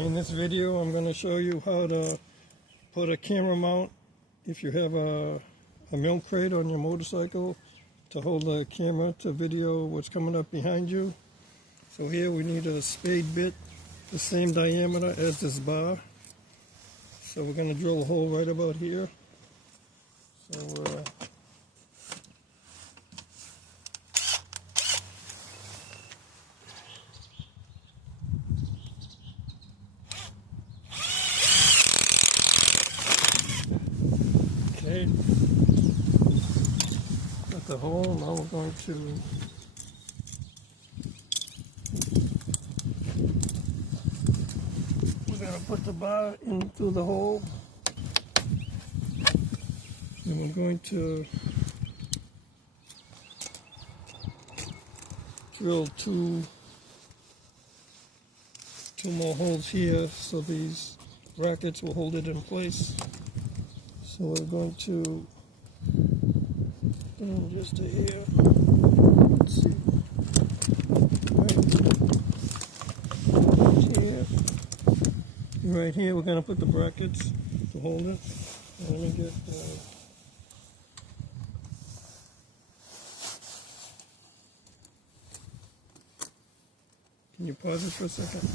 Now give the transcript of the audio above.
In this video, I'm going to show you how to put a camera mount if you have a milk crate on your motorcycle to hold the camera to video what's coming up behind you. So here we need a spade bit the same diameter as this bar. So we're going to drill a hole right about here. So okay, got the hole. Now we're going to put the bar in through the hole, and we're going to drill two more holes here so these brackets will hold it in place. So we're going to just to here. Let's see. Right here, we're going to put the brackets to hold it. Let me get. Can you pause it for a second?